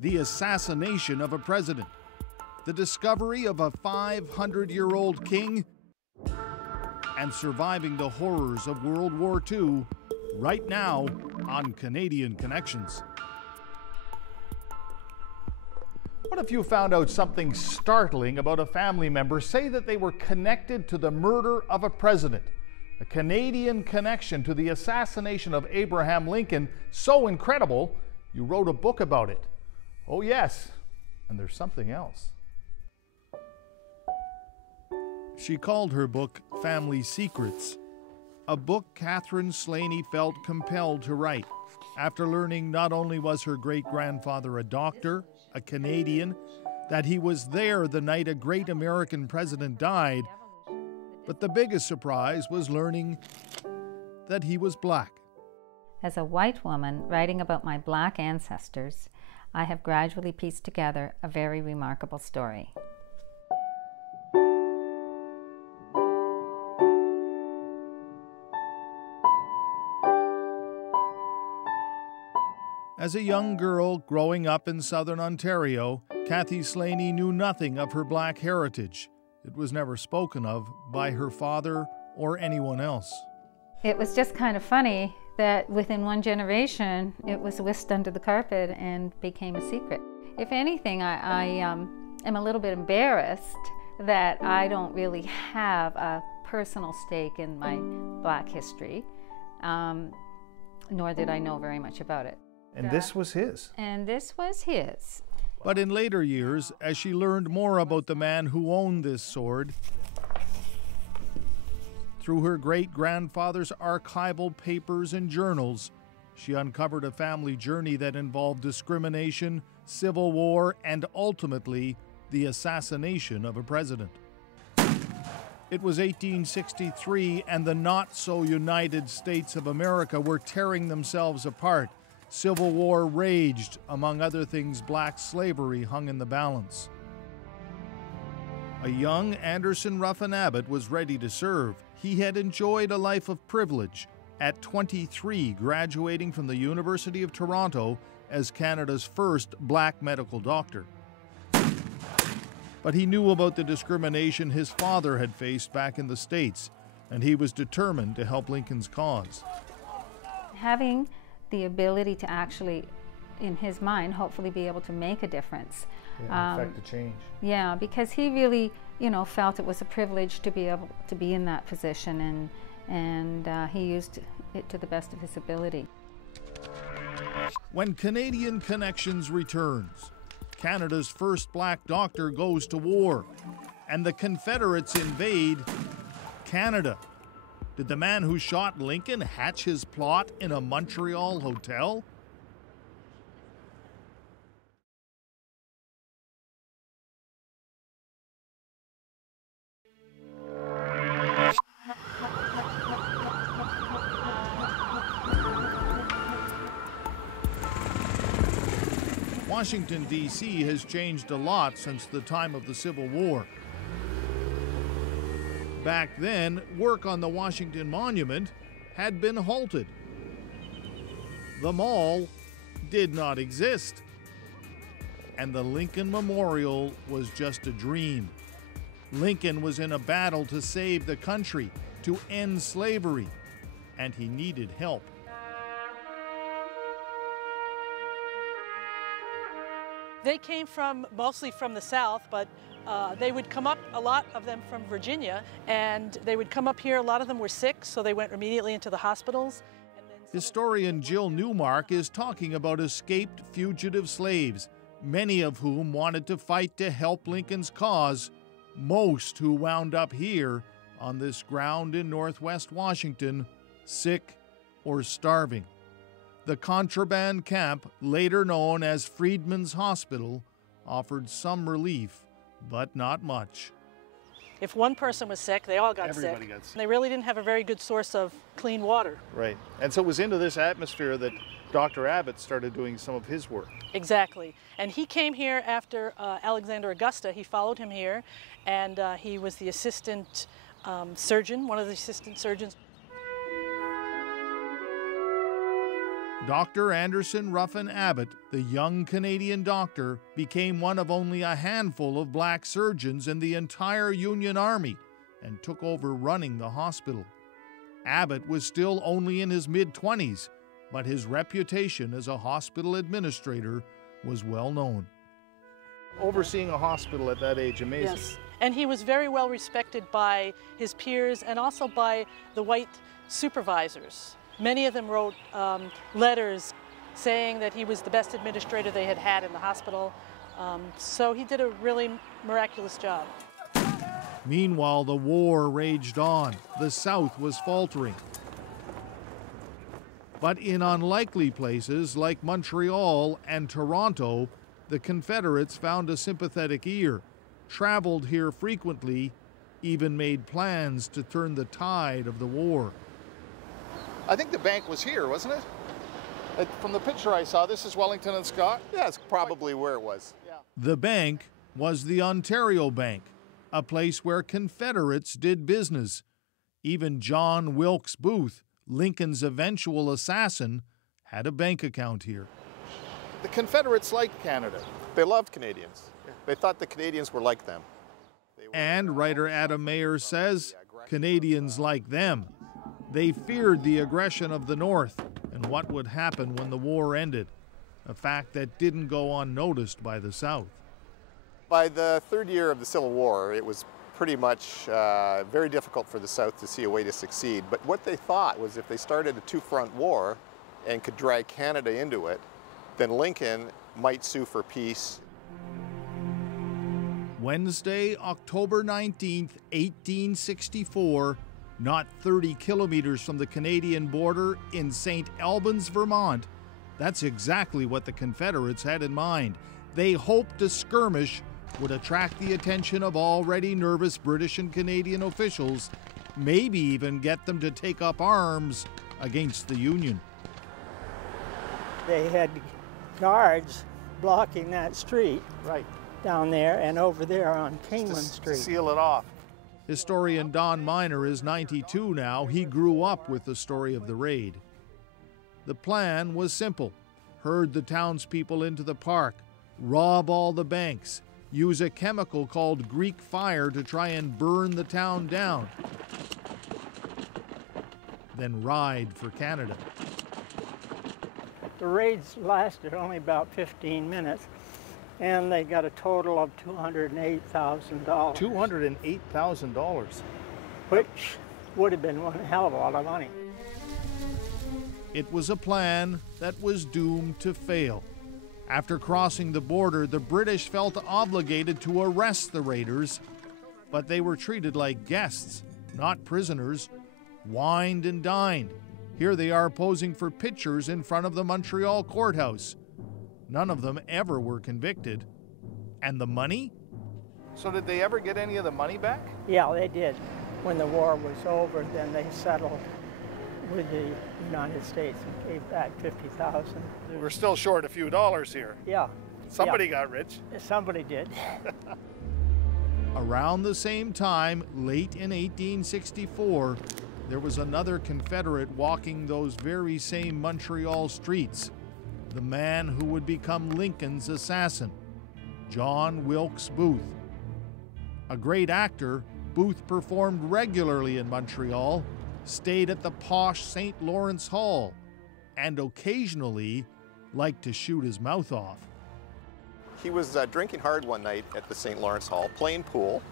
the assassination of a president, the discovery of a 500-year-old king, and surviving the horrors of World War II right now on Canadian Connections. What if you found out something startling about a family member? Say that they were connected to the murder of a president. A Canadian connection to the assassination of Abraham Lincoln, so incredible, you wrote a book about it. Oh yes, and there's something else. She called her book Family Secrets, a book Catherine Slaney felt compelled to write after learning not only was her great-grandfather a doctor, a Canadian, that he was there the night a great American president died, but the biggest surprise was learning that he was black. As a white woman writing about my black ancestors, I have gradually pieced together a very remarkable story. As a young girl growing up in southern Ontario, Cathy Slaney knew nothing of her black heritage. It was never spoken of by her father or anyone else. It was just kind of funny that within one generation, it was whisked under the carpet and became a secret. If anything, I am a little bit embarrassed that I don't really have a personal stake in my black history, nor did I know very much about it. And this was his. And this was his. But in later years, as she learned more about the man who owned this sword, through her great-grandfather's archival papers and journals, she uncovered a family journey that involved discrimination, civil war, and ultimately, the assassination of a president. It was 1863, and the not-so-United States of America were tearing themselves apart. Civil war raged. Among other things, black slavery hung in the balance. A young Anderson Ruffin Abbott was ready to serve. He had enjoyed a life of privilege, at 23 graduating from the University of Toronto as Canada's first black medical doctor. But he knew about the discrimination his father had faced back in the States, and he was determined to help Lincoln's cause. Having the ability to actually, in his mind, hopefully be able to make a difference. Affect the change. Yeah, because he really, felt it was a privilege to be able to be in that position, and he used it to the best of his ability. When Canadian Connections returns, Canada's first black doctor goes to war, and the Confederates invade Canada. Did the man who shot Lincoln hatch his plot in a Montreal hotel? Washington, D.C. has changed a lot since the time of the Civil War. Back then, work on the Washington Monument had been halted. The mall did not exist. And the Lincoln Memorial was just a dream. Lincoln was in a battle to save the country, to end slavery, and he needed help. They came mostly from the South, but they would come up, a lot of them from Virginia, and they would come up here. A lot of them were sick, so they went immediately into the hospitals. Historian Jill Newmark is talking about escaped fugitive slaves, many of whom wanted to fight to help Lincoln's cause, most who wound up here on this ground in Northwest Washington, sick or starving. The contraband camp, later known as Freedman's Hospital, offered some relief, but not much. If one person was sick, they all got sick. Everybody got sick. They really didn't have a very good source of clean water. Right. And so it was into this atmosphere that Dr. Abbott started doing some of his work. Exactly. And he came here after Alexander Augusta. He followed him here, and he was the assistant surgeon, one of the assistant surgeons. Dr. Anderson Ruffin Abbott, the young Canadian doctor, became one of only a handful of black surgeons in the entire Union Army and took over running the hospital. Abbott was still only in his mid-20s, but his reputation as a hospital administrator was well known. Overseeing a hospital at that age, amazing. Yes, and he was very well respected by his peers and also by the white supervisors. Many of them wrote letters saying that he was the best administrator they had had in the hospital. So he did a really miraculous job. Meanwhile, the war raged on. The South was faltering. But in unlikely places like Montreal and Toronto, the Confederates found a sympathetic ear, traveled here frequently, even made plans to turn the tide of the war. I think the bank was here, wasn't it? From the picture I saw, this is Wellington and Scott? Yeah, it's probably where it was. Yeah. The bank was the Ontario Bank, a place where Confederates did business. Even John Wilkes Booth, Lincoln's eventual assassin, had a bank account here. The Confederates liked Canada. They loved Canadians. They thought the Canadians were like them. And writer Adam Mayer says Canadians like them. They feared the aggression of the North and what would happen when the war ended, a fact that didn't go unnoticed by the South. By the third year of the Civil War, it was pretty much very difficult for the South to see a way to succeed. But what they thought was if they started a two-front war and could drag Canada into it, then Lincoln might sue for peace. Wednesday, October 19th, 1864, not 30 kilometers from the Canadian border in St. Albans, Vermont. That's exactly what the Confederates had in mind. They hoped a skirmish would attract the attention of already nervous British and Canadian officials, maybe even get them to take up arms against the Union. They had guards blocking that street Right. down there and over there on Kingman To Street. seal it off. Historian Don Miner is 92 now. He grew up with the story of the raid. The plan was simple. Herd the townspeople into the park, rob all the banks, use a chemical called Greek fire to try and burn the town down, then ride for Canada. The raids lasted only about 15 minutes, and they got a total of $208,000. $208,000. Which would have been one hell of a lot of money. It was a plan that was doomed to fail. After crossing the border, the British felt obligated to arrest the raiders, but they were treated like guests, not prisoners, wined and dined. Here they are posing for pictures in front of the Montreal courthouse. None of them ever were convicted. And the money? So did they ever get any of the money back? Yeah, they did. When the war was over, then they settled with the United States and gave back $50,000. We're still short a few dollars here. Yeah. Somebody got rich. Somebody did. Around the same time, late in 1864, there was another Confederate walking those very same Montreal streets, the man who would become Lincoln's assassin, John Wilkes Booth. A great actor, Booth performed regularly in Montreal, stayed at the posh St. Lawrence Hall, and occasionally liked to shoot his mouth off. He was drinking hard one night at the St. Lawrence Hall, playing pool.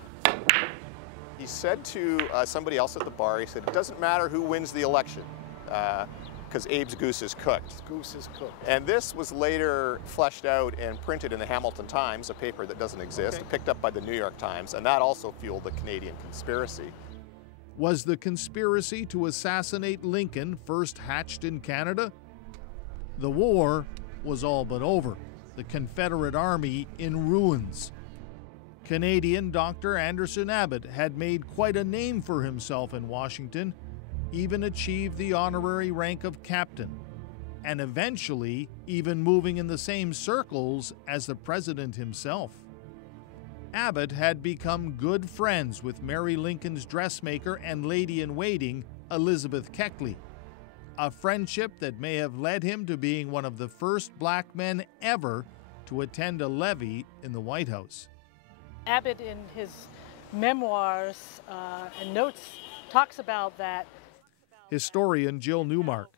He said to somebody else at the bar, he said, it doesn't matter who wins the election, because Abe's goose is cooked. Goose is cooked. And this was later fleshed out and printed in the Hamilton Times, a paper that doesn't exist, picked up by the New York Times, and that also fueled the Canadian conspiracy. Was the conspiracy to assassinate Lincoln first hatched in Canada? The war was all but over, the Confederate Army in ruins. Canadian Dr. Anderson Abbott had made quite a name for himself in Washington, even achieved the honorary rank of captain, and eventually even moving in the same circles as the president himself. Abbott had become good friends with Mary Lincoln's dressmaker and lady-in-waiting, Elizabeth Keckley. a friendship that may have led him to being one of the first black men ever to attend a levee in the White House. Abbott, in his memoirs and notes, talks about that. Historian Jill Newmark.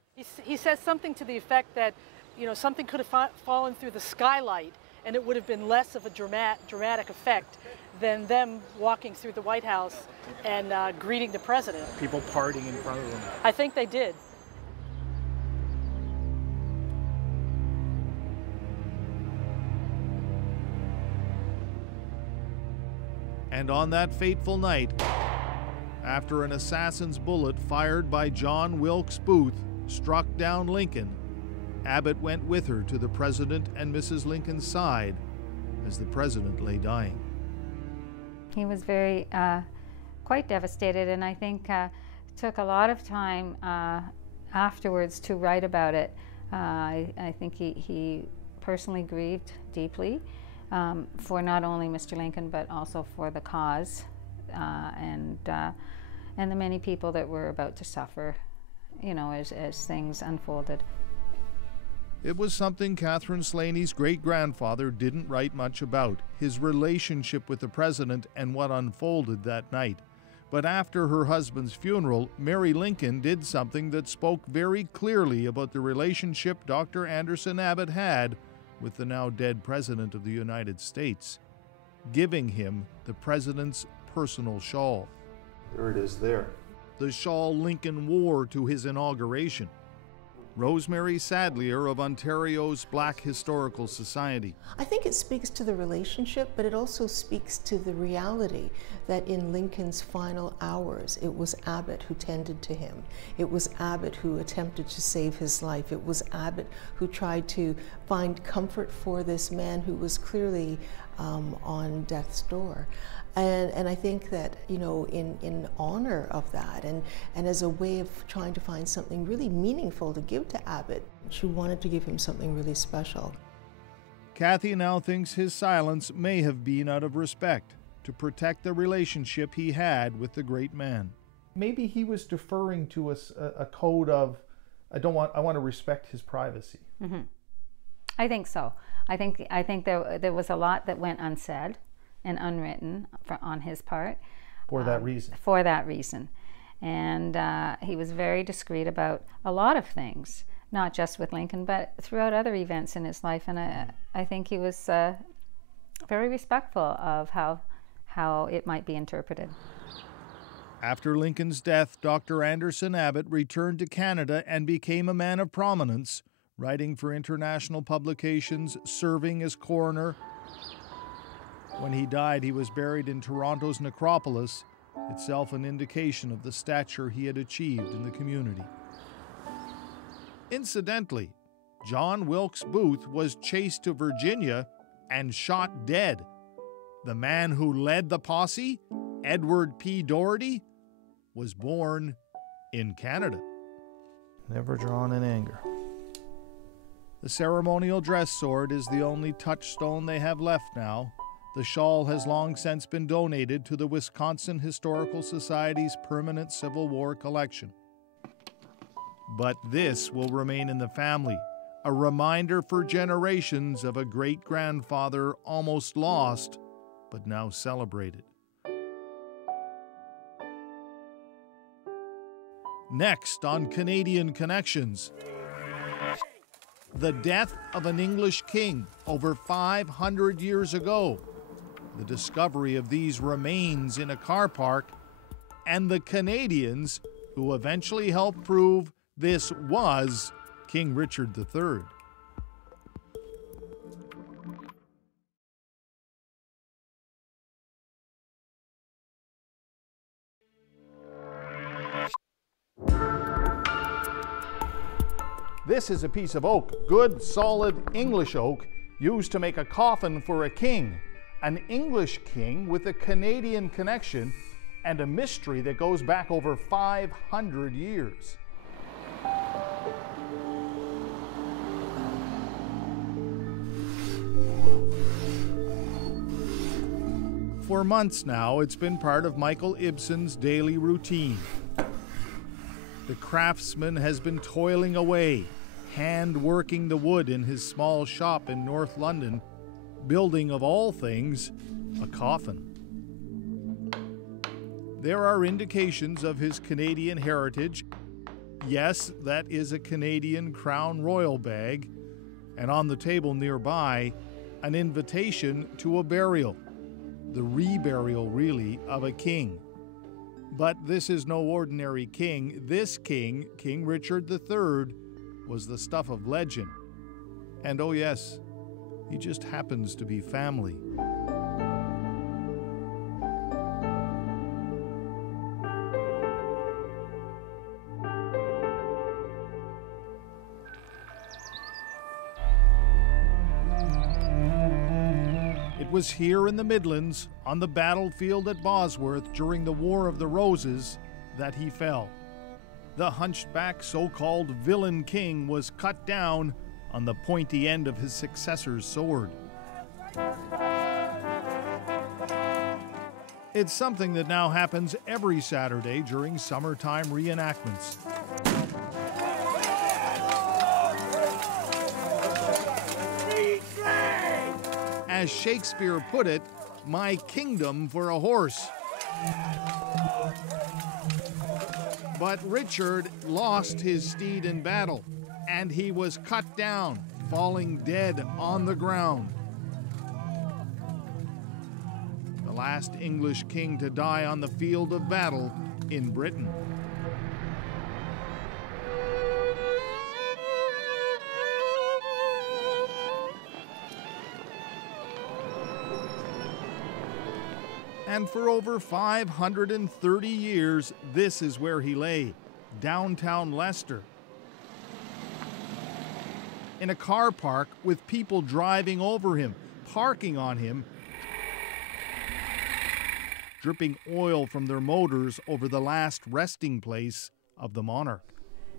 He says something to the effect that, you know, something could have fallen through the skylight and it would have been less of a dramatic effect than them walking through the White House and greeting the president. People partying in front of them. I think they did. And on that fateful night, after an assassin's bullet fired by John Wilkes Booth struck down Lincoln, Abbott went with her to the President and Mrs. Lincoln's side as the President lay dying. He was very, quite devastated, and I think took a lot of time afterwards to write about it. I think he personally grieved deeply for not only Mr. Lincoln, but also for the cause and the many people that were about to suffer, you know, as things unfolded. It was something Catherine Slaney's great-grandfather didn't write much about, his relationship with the president and what unfolded that night. But after her husband's funeral, Mary Lincoln did something that spoke very clearly about the relationship Dr. Anderson Abbott had with the now dead President of the United States, giving him the president's personal shawl. There it is there. The shawl Lincoln wore to his inauguration. Rosemary Sadlier of Ontario's Black Historical Society. I think it speaks to the relationship, but it also speaks to the reality that in Lincoln's final hours, it was Abbott who tended to him. It was Abbott who attempted to save his life. It was Abbott who tried to find comfort for this man who was clearly on death's door. And I think that, you know, in honor of that and as a way of trying to find something really meaningful to give to Abbott, she wanted to give him something really special. Kathy now thinks his silence may have been out of respect to protect the relationship he had with the great man. Maybe he was deferring to a code of, I want to respect his privacy. Mm-hmm. I think so. I think there was a lot that went unsaid and unwritten on his part. For that reason. For that reason. And he was very discreet about a lot of things, not just with Lincoln, but throughout other events in his life. And I think he was very respectful of how it might be interpreted. After Lincoln's death, Dr. Anderson Abbott returned to Canada and became a man of prominence, writing for international publications, serving as coroner. When he died, he was buried in Toronto's necropolis, itself an indication of the stature he had achieved in the community. Incidentally, John Wilkes Booth was chased to Virginia and shot dead. The man who led the posse, Edward P. Doherty, was born in Canada. Never drawn in anger. The ceremonial dress sword is the only touchstone they have left now. The shawl has long since been donated to the Wisconsin Historical Society's permanent Civil War collection. But this will remain in the family, a reminder for generations of a great-grandfather almost lost, but now celebrated. Next on Canadian Connections, the death of an English king over 500 years ago, the discovery of these remains in a car park, and the Canadians who eventually helped prove this was King Richard III. This is a piece of oak, good, solid English oak, used to make a coffin for a king. An English king with a Canadian connection and a mystery that goes back over 500 years. For months now, it's been part of Michael Ibsen's daily routine. The craftsman has been toiling away, hand-working the wood in his small shop in North London, building, of all things, a coffin. There are indications of his Canadian heritage. Yes, that is a Canadian Crown Royal bag, and on the table nearby, an invitation to a burial, the reburial, really, of a king. But this is no ordinary king. This king, King Richard III, was the stuff of legend. And oh yes, he just happens to be family. It was here in the Midlands, on the battlefield at Bosworth during the War of the Roses, that he fell. The hunchback so-called villain king was cut down on the pointy end of his successor's sword. It's something that now happens every Saturday during summertime reenactments. As Shakespeare put it, my kingdom for a horse. But Richard lost his steed in battle, and he was cut down, falling dead on the ground. The last English king to die on the field of battle in Britain. And for over 530 years, this is where he lay, downtown Leicester. In a car park with people driving over him, parking on him, dripping oil from their motors over the last resting place of the monarch.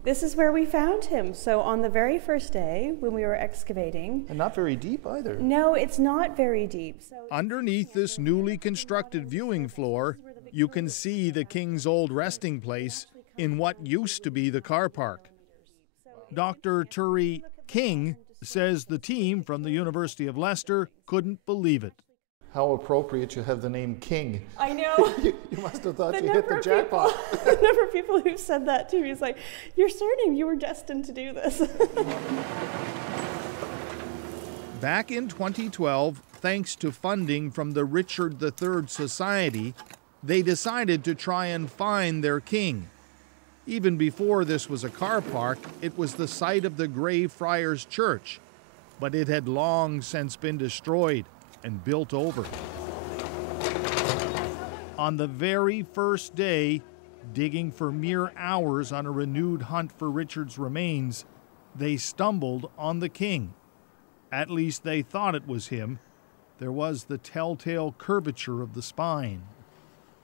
This is where we found him. So on the very first day when we were excavating. And not very deep either. No, it's not very deep. Underneath this newly constructed viewing floor, you can see the king's old resting place in what used to be the car park. Dr. Turi King says the team from the University of Leicester couldn't believe it. How appropriate to have the name King. I know. You must have thought you hit the jackpot. The number of people who've said that to me is like, your surname, you were destined to do this. Back in 2012, thanks to funding from the Richard III Society, they decided to try and find their king. Even before this was a car park, it was the site of the Grey Friars Church, but it had long since been destroyed and built over. On the very first day, digging for mere hours on a renewed hunt for Richard's remains, they stumbled on the king. At least they thought it was him. There was the telltale curvature of the spine.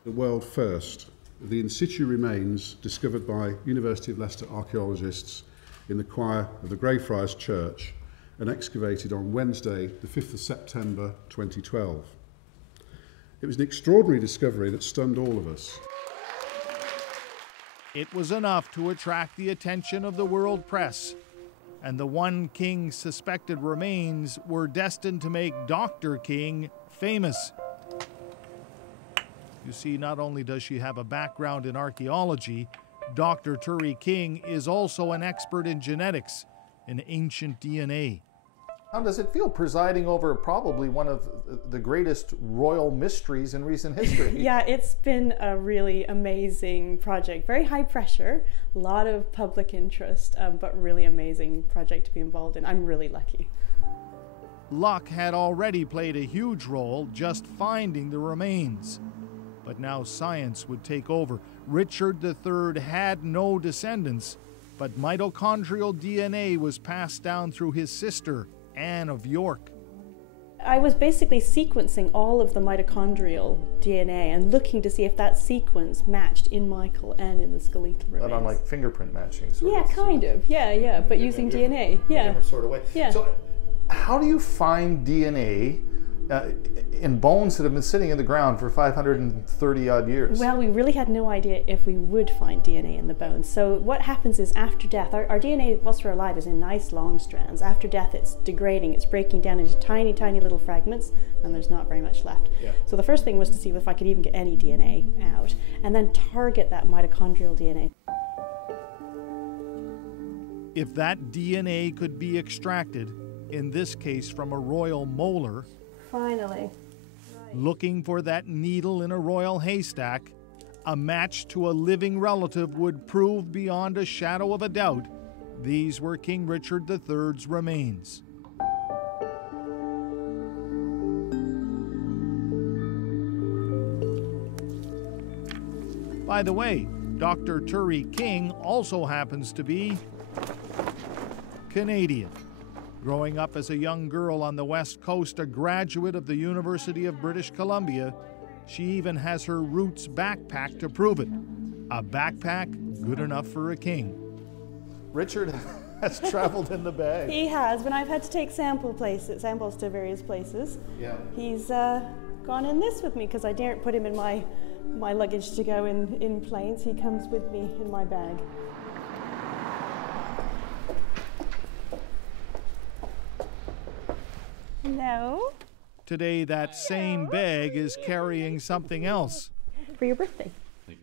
The world first, the in situ remains discovered by University of Leicester archaeologists in the choir of the Grey Friars Church and excavated on Wednesday, the 5th of September 2012. It was an extraordinary discovery that stunned all of us. It was enough to attract the attention of the world press, and the one king's suspected remains were destined to make Dr. King famous. You see, not only does she have a background in archaeology, Dr. Turi King is also an expert in genetics and ancient DNA. How does it feel presiding over probably one of the greatest royal mysteries in recent history? Yeah, it's been a really amazing project. Very high pressure, a lot of public interest, but really amazing project to be involved in. I'm really lucky. Luck had already played a huge role just finding the remains. But now science would take over. Richard III had no descendants, but mitochondrial DNA was passed down through his sister, Anne of York. I was basically sequencing all of the mitochondrial DNA and looking to see if that sequence matched in Michael and in the skeletal remains. Not on like fingerprint matching sort of. Yeah, kind of. Yeah, but using DNA. Yeah. Different sort of way. Yeah. So how do you find DNA in bones that have been sitting in the ground for 530 odd years. Well, we really had no idea if we would find DNA in the bones. So what happens is after death, our DNA whilst we're alive is in nice long strands. After death it's degrading, it's breaking down into tiny, tiny little fragments, and there's not very much left. Yeah. So the first thing was to see if I could even get any DNA out, and then target that mitochondrial DNA. If that DNA could be extracted, in this case from a royal molar, finally, looking for that needle in a royal haystack, a match to a living relative would prove beyond a shadow of a doubt these were King Richard III's remains. By the way, Dr. Turi King also happens to be Canadian. Growing up as a young girl on the West Coast, a graduate of the University of British Columbia, she even has her roots backpack to prove it. A backpack good enough for a king. Richard has traveled in the bag. He has. When I've had to take samples to various places, he's gone in this with me because I daren't put him in my luggage to go in planes. He comes with me in my bag. No. Today, that same bag is carrying something else. For your birthday.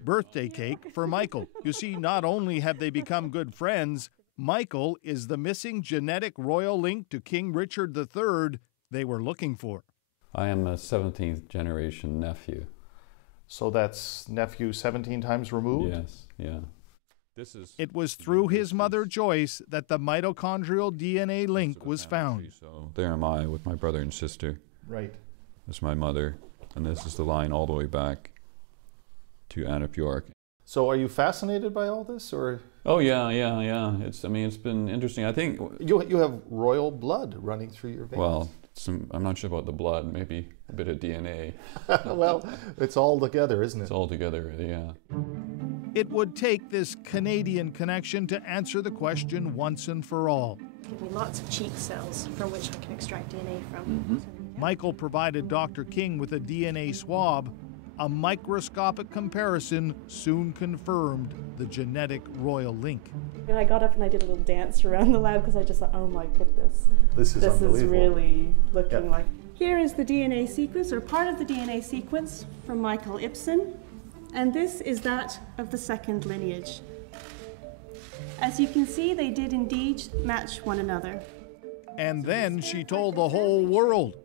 Birthday cake for Michael. You see, not only have they become good friends, Michael is the missing genetic royal link to King Richard III they were looking for. I am a 17th generation nephew. So that's nephew 17 times removed? Yes, yeah. It was through his mother Joyce that the mitochondrial DNA link was found. So there am I with my brother and sister. Right. This is my mother, and this is the line all the way back to Anne of York. So are you fascinated by all this, or? Oh yeah. It's been interesting. I think you have royal blood running through your veins. Well, I'm not sure about the blood. Maybe a bit of DNA. Well, it's all together, isn't it? It's all together, yeah. It would take this Canadian connection to answer the question once and for all. Give me lots of cheek cells from which I can extract DNA from. Mm-hmm. Michael provided Dr. King with a DNA swab. A microscopic comparison soon confirmed the genetic royal link. And I got up and I did a little dance around the lab because I just thought, oh my goodness. This is really looking like. Here is the DNA sequence, or part of the DNA sequence from Michael Ibsen. And this is that of the second lineage. As you can see, they did indeed match one another. And then she told the whole world.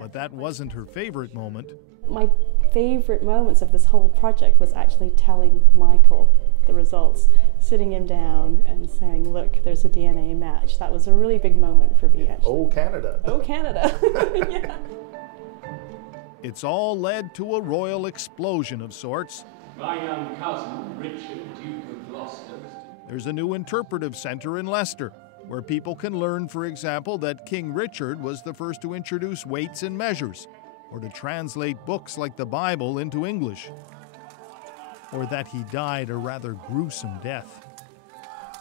But that wasn't her favorite moment. My favorite moments of this whole project was actually telling Michael the results, sitting him down and saying, look, there's a DNA match. That was a really big moment for me, actually. Oh, Canada. Oh, Canada. Yeah. It's all led to a royal explosion of sorts. My young cousin, Richard, Duke of Gloucester. There's a new interpretive center in Leicester, where people can learn, for example, that King Richard was the first to introduce weights and measures, or to translate books like the Bible into English, or that he died a rather gruesome death.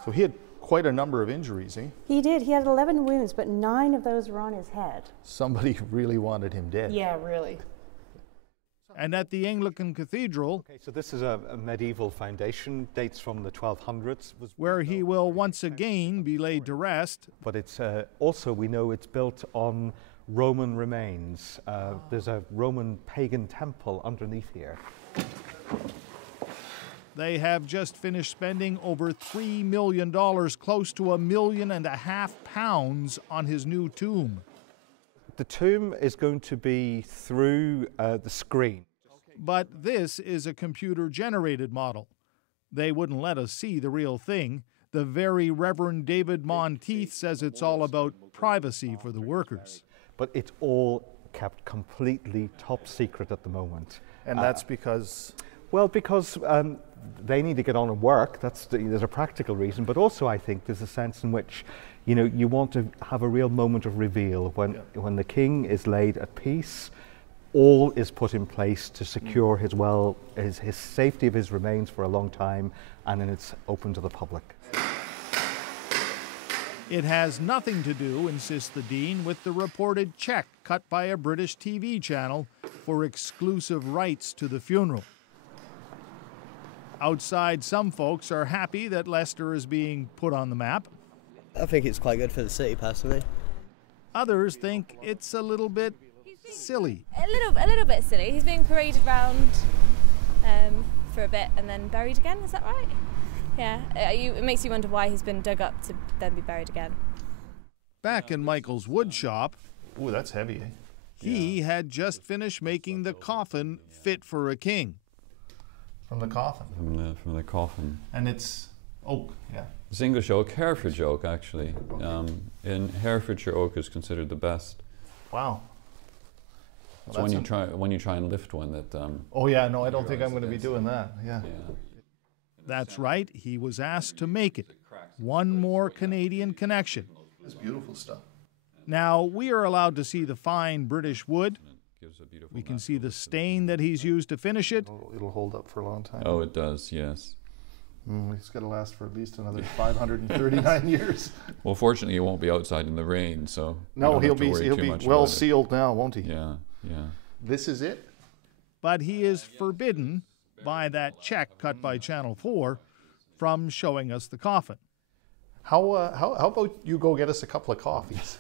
So he had quite a number of injuries, eh? He did. He had 11 wounds, but 9 of those were on his head. Somebody really wanted him dead. Yeah, really. And at the Anglican Cathedral, okay, so this is a medieval foundation, dates from the 1200s. Where he will once again be laid to rest. But it's also, we know it's built on Roman remains. There's a Roman pagan temple underneath here. They have just finished spending over $3 million, close to £1.5 million on his new tomb. The tomb is going to be through the screen. But this is a computer-generated model. They wouldn't let us see the real thing. The very Reverend David Monteith says it's all about privacy for the workers. But it's all kept completely top secret at the moment. And that's because? Well, because they need to get on and work. There's a practical reason, but also I think there's a sense in which, you know, you want to have a real moment of reveal when the king is laid at peace. All is put in place to secure his safety of his remains for a long time, and then it's open to the public. It has nothing to do, insists the Dean, with the reported check cut by a British TV channel for exclusive rights to the funeral. Outside, some folks are happy that Leicester is being put on the map. I think it's quite good for the city, personally. Others think it's a little bit silly. A little bit silly. He's being paraded around for a bit and then buried again, is that right? Yeah, it makes you wonder why he's been dug up to then be buried again. Back in Michael's wood shop, ooh, that's heavy. He had just finished making the coffin fit for a king. From the coffin? From the coffin. And it's oak, yeah. It's English oak, Herefordshire oak, actually. In Herefordshire, oak is considered the best. Wow. Well, so when you try and lift one that. Oh yeah, no, I don't think I'm going to be doing that. Yeah. That's right. He was asked to make it. One more Canadian connection. It's beautiful stuff. Now, we are allowed to see the fine British wood. We can see the stain that he's used to finish it. It'll hold up for a long time. Oh, it does, yes. It's got to last for at least another 539 years. Well, fortunately, he won't be outside in the rain, so no, he'll be well sealed now, won't he? Yeah, yeah. This is it. But he is forbidden by that check cut by Channel 4 from showing us the coffin. How about you go get us a couple of coffees?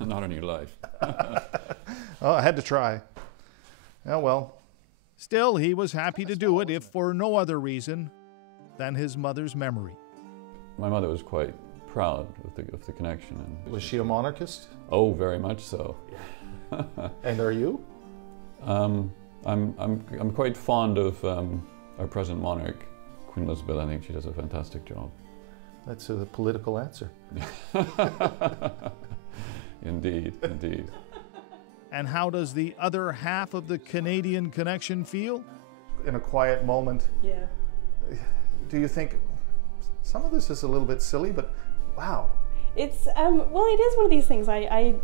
Not on your life. Oh, I had to try. Oh, well. Still, he was happy to do it, if for no other reason than his mother's memory. My mother was quite proud of the connection. And was she a monarchist? Oh, very much so. And are you? I'm quite fond of our present monarch, Queen Elizabeth. I think she does a fantastic job. That's a political answer. Indeed, indeed. And how does the other half of the Canadian connection feel? In a quiet moment. Yeah. Do you think some of this is a little bit silly, but wow. It's well, it is one of these things. I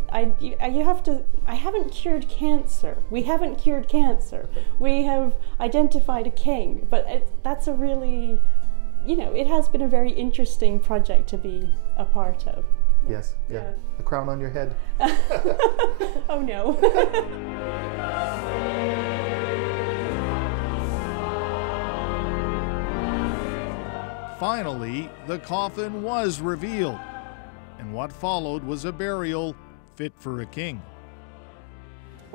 haven't cured cancer. We haven't cured cancer. We have identified a king, but that's a really, it has been a very interesting project to be a part of. Yes, yeah. The crown on your head. Oh no. Finally, the coffin was revealed, and what followed was a burial fit for a king.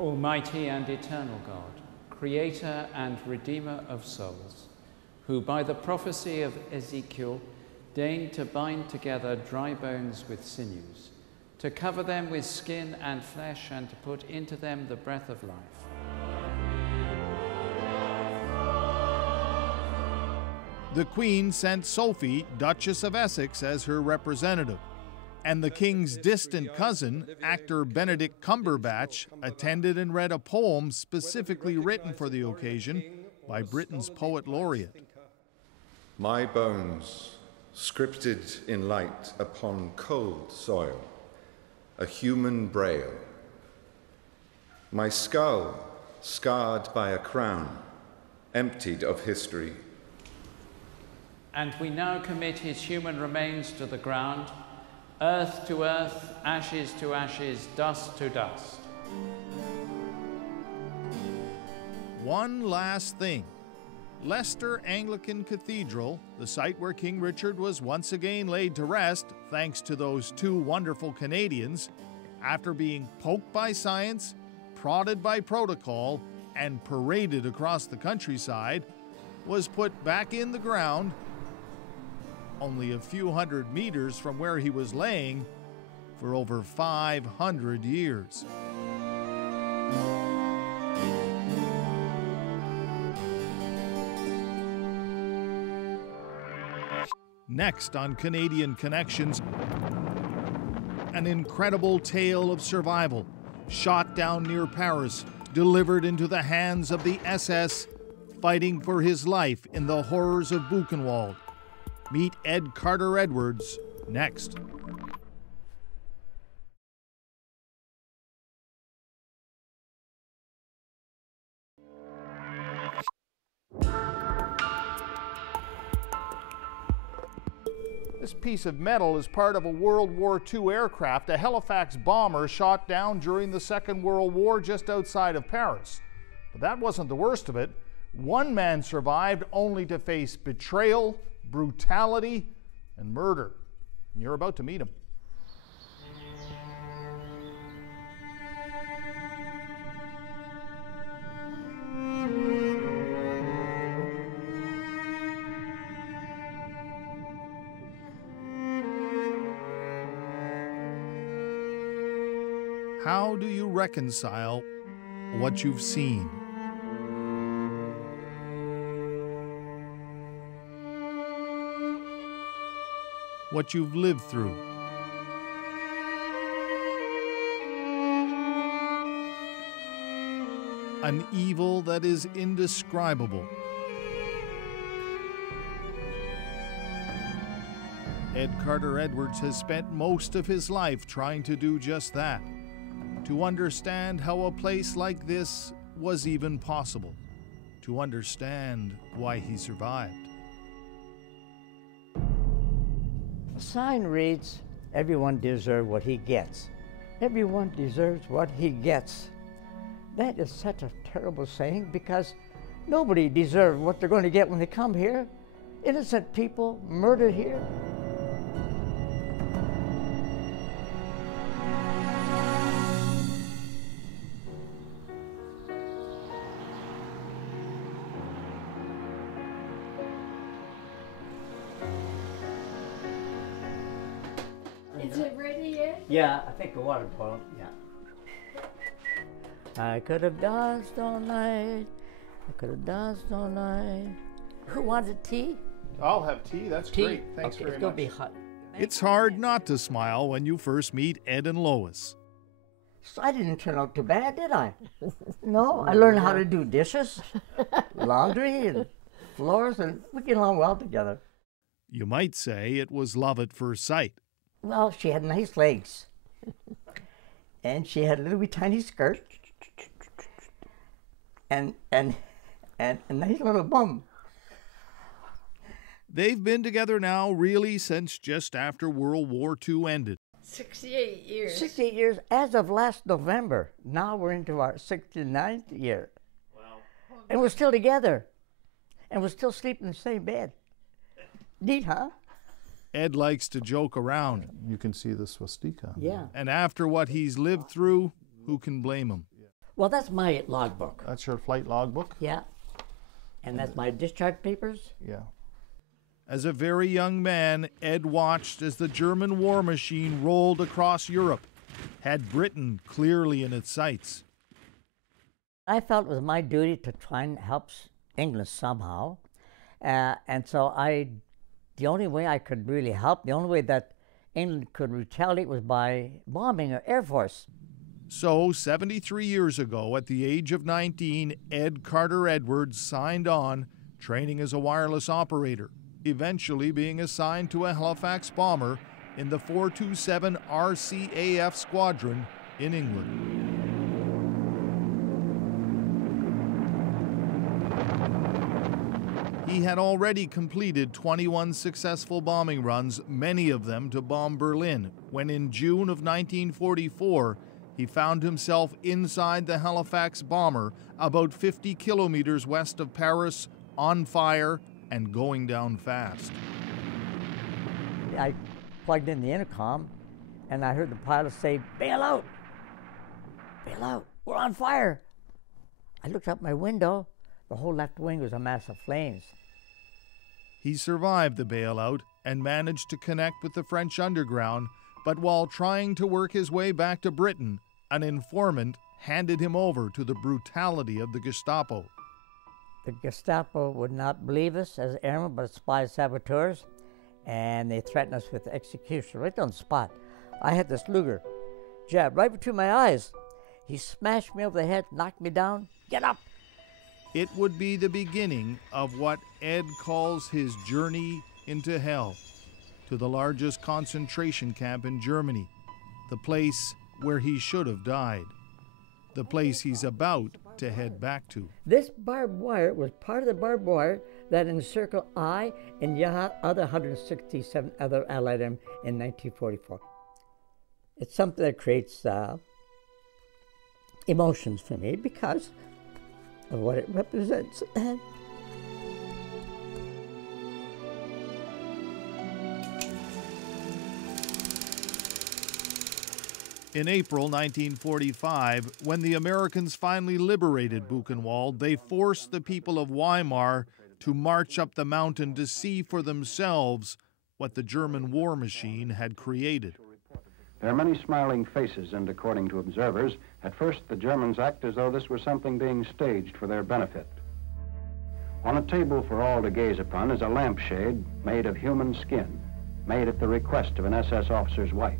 Almighty and eternal God, creator and redeemer of souls, who by the prophecy of Ezekiel deigned to bind together dry bones with sinews, to cover them with skin and flesh, and to put into them the breath of life. The Queen sent Sophie, Duchess of Essex, as her representative, and the King's distant cousin, actor Benedict Cumberbatch, attended and read a poem specifically written for the occasion by Britain's poet laureate. My bones, scripted in light upon cold soil, a human braille. My skull, scarred by a crown, emptied of history. And we now commit his human remains to the ground, earth to earth, ashes to ashes, dust to dust. One last thing. Leicester Anglican Cathedral, the site where King Richard was once again laid to rest, thanks to those two wonderful Canadians, after being poked by science, prodded by protocol, and paraded across the countryside, was put back in the ground only a few hundred meters from where he was laying for over 500 years. Next on Canadian Connections, an incredible tale of survival, shot down near Paris, delivered into the hands of the SS, fighting for his life in the horrors of Buchenwald. Meet Ed Carter Edwards next. This piece of metal is part of a World War II aircraft, a Halifax bomber shot down during the Second World War just outside of Paris. But that wasn't the worst of it. One man survived only to face betrayal, brutality, and murder. And you're about to meet him. How do you reconcile what you've seen? What you've lived through? An evil that is indescribable. Ed Carter Edwards has spent most of his life trying to do just that. To understand how a place like this was even possible. To understand why he survived. The sign reads, "Everyone deserves what he gets." Everyone deserves what he gets. That is such a terrible saying because nobody deserves what they're going to get when they come here. Innocent people murdered here. Is it ready yet? Yeah, I think the water boiled, yeah. I could have danced all night. I could have danced all night. Who wants a tea? I'll have tea. That's tea? Great. Thanks okay, very it's much. It's going to be hot. It's hard not to smile when you first meet Ed and Lois. So I didn't turn out too bad, did I? No, I learned how to do dishes, laundry, and floors, and we get along well together. You might say it was love at first sight. Well, she had nice legs, and she had a little wee tiny skirt, and a nice little bum. They've been together now really since just after World War II ended. 68 years. 68 years as of last November. Now we're into our 69th year. Wow. And we're still together, and we're still sleeping in the same bed. Neat, huh? Ed likes to joke around. You can see the swastika. Yeah. And after what he's lived through, who can blame him? Well, that's my logbook. That's your flight logbook? Yeah. And that's my discharge papers? Yeah. As a very young man, Ed watched as the German war machine rolled across Europe, had Britain clearly in its sights. I felt it was my duty to try and help England somehow. And so the only way I could really help, the only way that England could retaliate was by bombing our Air Force. So, 73 years ago, at the age of 19, Ed Carter Edwards signed on, training as a wireless operator, eventually being assigned to a Halifax bomber in the 427 RCAF Squadron in England. He had already completed 21 successful bombing runs, many of them to bomb Berlin, when in June of 1944, he found himself inside the Halifax bomber, about 50 kilometers west of Paris, on fire and going down fast. I plugged in the intercom, and I heard the pilot say, "Bail out! Bail out! We're on fire!" I looked out my window. The whole left wing was a mass of flames. He survived the bailout and managed to connect with the French underground, but while trying to work his way back to Britain, an informant handed him over to the brutality of the Gestapo. The Gestapo would not believe us as airmen, but as spy saboteurs, and they threatened us with execution right on the spot. I had this Luger jab right between my eyes. He smashed me over the head, knocked me down. "Get up!" It would be the beginning of what Ed calls his journey into hell, to the largest concentration camp in Germany, the place where he should have died, the place he's about to head back to. This barbed wire was part of the barbed wire that encircle I and the other 167 other Allied in 1944. It's something that creates emotions for me because of what it represents. In April 1945, when the Americans finally liberated Buchenwald, they forced the people of Weimar to march up the mountain to see for themselves what the German war machine had created. There are many smiling faces, and according to observers, at first the Germans act as though this were something being staged for their benefit. On a table for all to gaze upon is a lampshade made of human skin, made at the request of an SS officer's wife.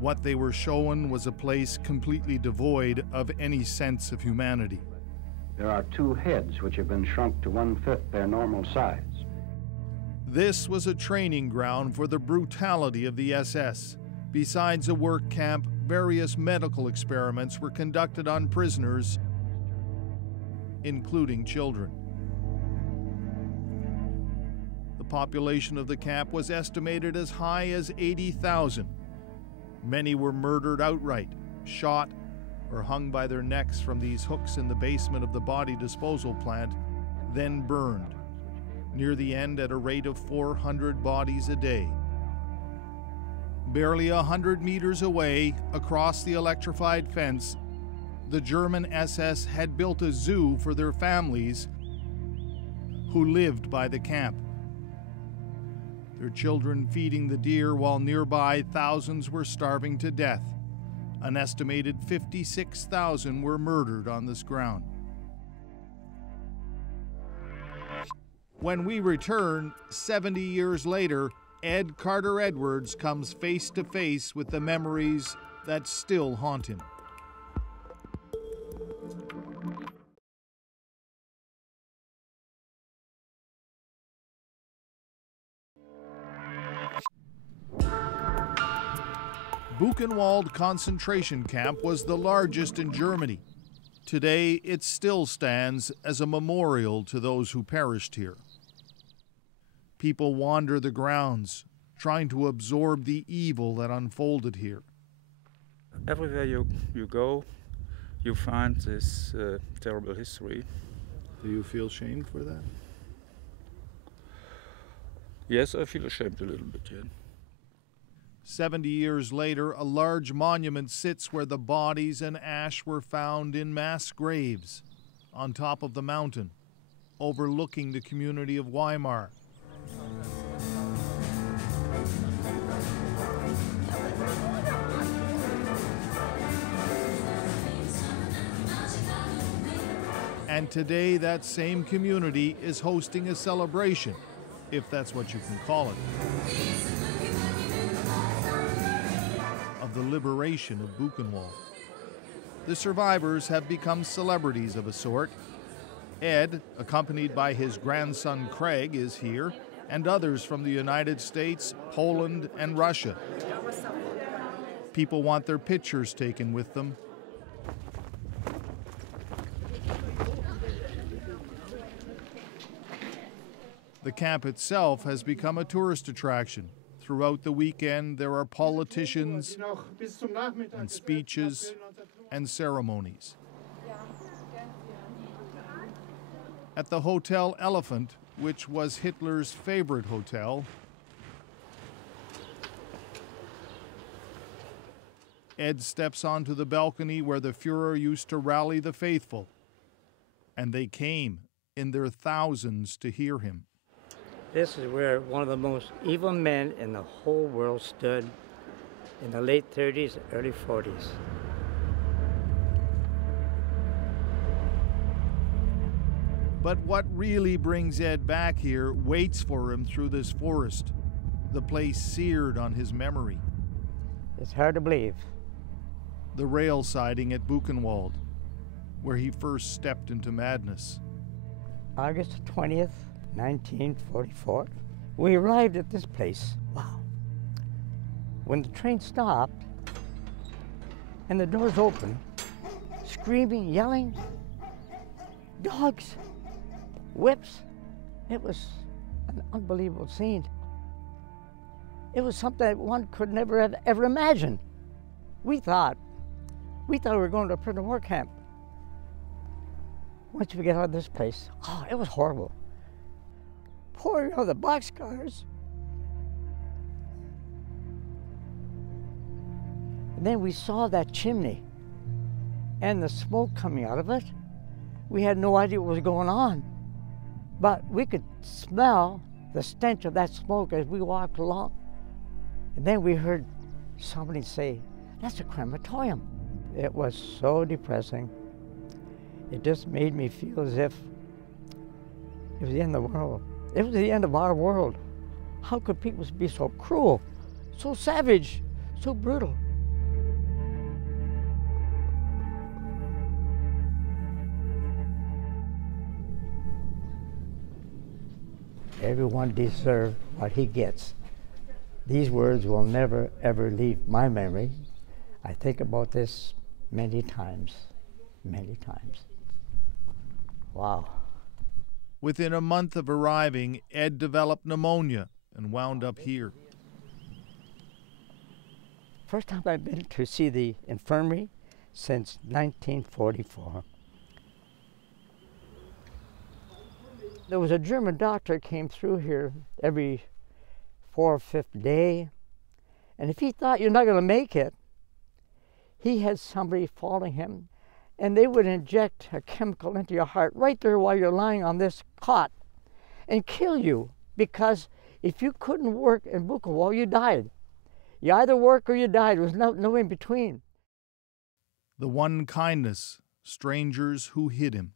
What they were shown was a place completely devoid of any sense of humanity. There are 2 heads which have been shrunk to 1/5 their normal size. This was a training ground for the brutality of the SS. Besides a work camp, various medical experiments were conducted on prisoners, including children. The population of the camp was estimated as high as 80,000. Many were murdered outright, shot, or hung by their necks from these hooks in the basement of the body disposal plant, then burned, near the end at a rate of 400 bodies a day. Barely 100 meters away, across the electrified fence, the German SS had built a zoo for their families who lived by the camp. Their children feeding the deer while nearby thousands were starving to death. An estimated 56,000 were murdered on this ground. When we return, 70 years later, Ed Carter Edwards comes face to face with the memories that still haunt him. Buchenwald concentration camp was the largest in Germany. Today, it still stands as a memorial to those who perished here. People wander the grounds, trying to absorb the evil that unfolded here. Everywhere you go, you find this terrible history. Do you feel shamed for that? Yes, I feel ashamed a little bit, yeah. 70 years later, a large monument sits where the bodies and ash were found in mass graves on top of the mountain, overlooking the community of Weimar. And today, that same community is hosting a celebration, if that's what you can call it, of the liberation of Buchenwald. The survivors have become celebrities of a sort. Ed, accompanied by his grandson Craig, is here, and others from the United States, Poland, and Russia. People want their pictures taken with them. The camp itself has become a tourist attraction. Throughout the weekend, there are politicians and speeches and ceremonies. At the Hotel Elephant, which was Hitler's favorite hotel, Ed steps onto the balcony where the Fuhrer used to rally the faithful, and they came in their thousands to hear him. This is where one of the most evil men in the whole world stood in the late 30s, early 40s. But what really brings Ed back here waits for him through this forest, the place seared on his memory. It's hard to believe. The rail siding at Buchenwald, where he first stepped into madness. August 20th, 1944. We arrived at this place. Wow. When the train stopped and the doors opened, screaming, yelling, dogs, whips, It was an unbelievable scene. It was something that one could never have ever imagined. We thought we were going to a prisoner of war camp. Once we get out of this place, oh, it was horrible. Pouring out the boxcars. And then we saw that chimney and the smoke coming out of it. We had no idea what was going on, but we could smell the stench of that smoke as we walked along. And then we heard somebody say, "That's a crematorium." It was so depressing. It just made me feel as if it was the end of the world. It was the end of our world. How could people be so cruel, so savage, so brutal? Everyone deserves what he gets. These words will never, ever leave my memory. I think about this many times, many times. Wow. Within a month of arriving, Ed developed pneumonia and wound up here. First time I've been to see the infirmary since 1944. There was a German doctor came through here every 4th or 5th day, and if he thought you're not going to make it, he had somebody following him, and they would inject a chemical into your heart right there while you're lying on this cot and kill you, because if you couldn't work in Buchenwald, you died. You either work or you died. There was no in between. The one kindness, strangers who hid him.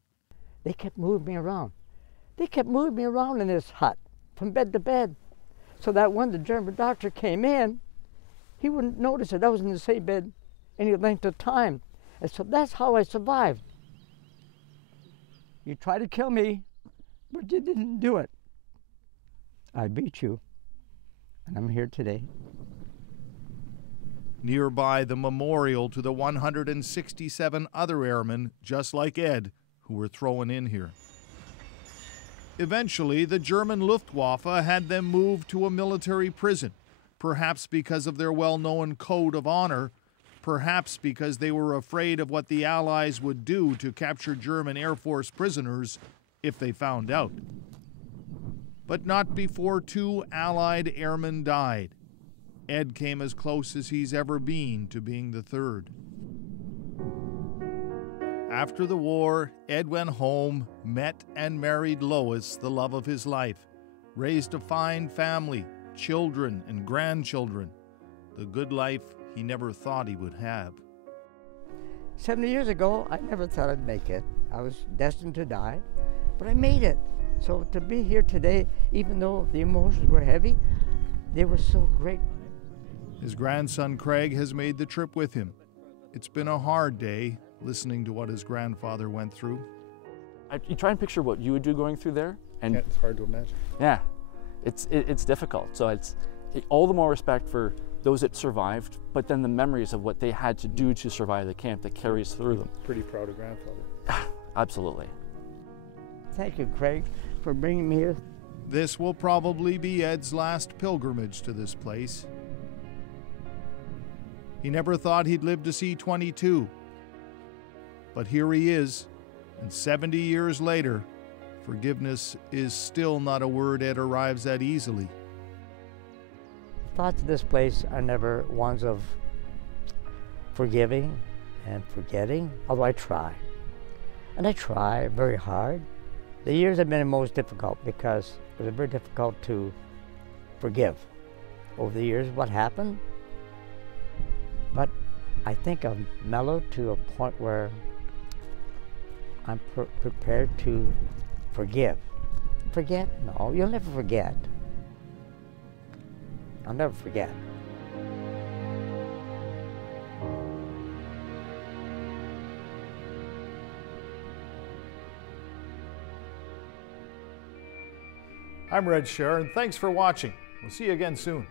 They kept moving me around. They kept moving me around in this hut from bed to bed, so that when the German doctor came in, he wouldn't notice that I was in the same bed any length of time. And so that's how I survived. You tried to kill me, but you didn't do it. I beat you, and I'm here today. Nearby, the memorial to the 167 other airmen, just like Ed, who were thrown in here. Eventually, the German Luftwaffe had them moved to a military prison, perhaps because of their well-known code of honor, perhaps because they were afraid of what the Allies would do to capture German Air Force prisoners if they found out. But not before 2 Allied airmen died. Ed came as close as he's ever been to being the 3rd. After the war, Ed went home, met and married Lois, the love of his life, raised a fine family, children and grandchildren, the good life he never thought he would have. 70 years ago, I never thought I'd make it. I was destined to die, but I made it. So to be here today, even though the emotions were heavy, they were so great. His grandson Craig has made the trip with him. It's been a hard day, listening to what his grandfather went through. You try and picture what you would do going through there, and it's hard to imagine. Yeah, it's difficult. So it's all the more respect for those that survived, but then the memories of what they had to do to survive the camp that carries through them. Pretty proud of grandfather. Absolutely. Thank you, Craig, for bringing me here. This will probably be Ed's last pilgrimage to this place. He never thought he'd live to see 22. But here he is, and 70 years later, forgiveness is still not a word Ed arrives at easily. Thoughts of this place are never ones of forgiving and forgetting, although I try. And I try very hard. The years have been the most difficult because it was very difficult to forgive. Over the years, what happened? But I think I've mellowed to a point where I'm prepared to forgive. Forget? No, you'll never forget. I'll never forget. I'm Red Sherren. Thanks for watching. We'll see you again soon.